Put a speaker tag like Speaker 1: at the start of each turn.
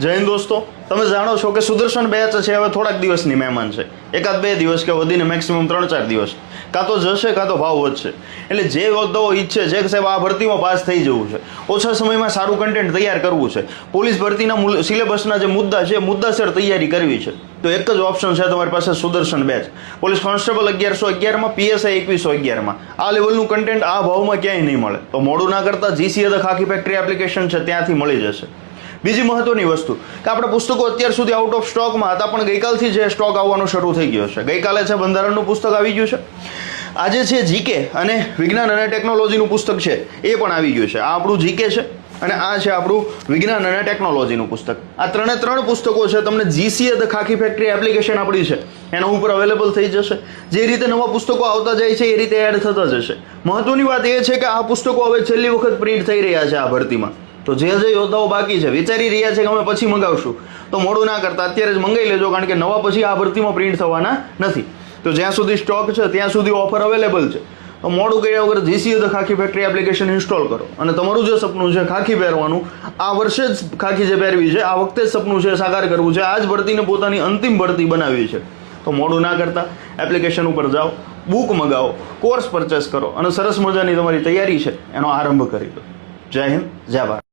Speaker 1: હિન્દ દોસ્તો. તમે જાણો છો કે સુદર્શન બેચ છે, હવે થોડાક દિવસની મહેમાન છે. એકાદ બે દિવસ કે વધીને મેક્સિમમ ત્રણ ચાર દિવસ. કાં તો જશે, કાં તો ભાવ વધશે. એટલે જે યોદ્ધાઓ ઈચ્છે છે કે સાહેબ આ ભરતીમાં પાસ થઈ જવું છે. ઓછા સમયમાં સારું કન્ટેન્ટ તૈયાર કરવું છે. પોલીસ ભરતીના સિલેબસના જે મુદ્દા છે મુદ્દાસર તૈયારી કરવી છે. તો એક જ ઓપ્શન છે તમારી પાસે સુદર્શન બેચ પોલીસ કોન્સ્ટેબલ અગિયારસો અગિયારમાં પીએસઆઈ એકવીસો અગિયારમાં. આ લેવલનું કન્ટેન્ટ આ ભાવમાં ક્યાંય નહીં મળે. તો મોડું ના કરતા જીસીએ દખ આખી ફેક્ટરી એપ્લિકેશન છે, ત્યાંથી મળી જશે. બીજી મહત્વની વસ્તુ કે આપણે પુસ્તકો અત્યાર સુધી આઉટ ઓફ સ્ટોકમાં હતા, પણ ગઈકાલથી જે સ્ટોક આવવાનો શરૂ થઈ ગયો છે ગઈકાલે છે બંધારણનું પુસ્તક આવી ગયું છે. આજે છે જીકે અને વિજ્ઞાન અને ટેકનોલોજીનું પુસ્તક છે, એ પણ આવી ગયું છે. આ આપણું જીકે છે અને આ છે આપણું વિજ્ઞાન અને ટેકનોલોજીનું પુસ્તક. આ ત્રણે ત્રણ પુસ્તકો છે, તમને GCA the Khakhi factory application આપણી છે. એના ઉપર અવેલેબલ થઈ જશે. જે રીતે નવા પુસ્તકો આવતા જાય છે, એ રીતે એડ થતા જશે. મહત્વની વાત એ છે કે આ પુસ્તકો હવે છેલ્લી વખત પ્રિન્ટ થઈ રહ્યા છે આ ભરતીમાં. તો જે જે યોદ્ધાઓ બાકી છે, વિચારી રહ્યા છે કે અમે પછી મંગાવશું. તો મોડું ના કરતા, અત્યારે જ મંગાવી લેજો, કારણ કે નવા પછી આ ભરતીમાં પ્રિન્ટ થવાના નથી. તો જ્યાં સુધી સ્ટોક છે, ત્યાં સુધી ઓફર અવેલેબલ છે. તો મોડું કર્યા વગર GCA the Khakhi factory application install કરો. અને તમારું જે સપનું છે, ખાખી પહેરવાનું, આ વર્ષે જ ખાખી જે પહેરવી છે, આ વખતે જ સપનું છે, સાકાર કરવું છે. આ જ ભરતીને પોતાની અંતિમ ભરતી બનાવવી છે. તો મોડું ના કરતા એપ્લિકેશન ઉપર જાઓ બુક મગાવો કોર્સ પરચેસ કરો અને સરસ મજાની તમારી તૈયારી છે, એનો આરંભ કરી દો. જય હિન્દ, જય ભારત.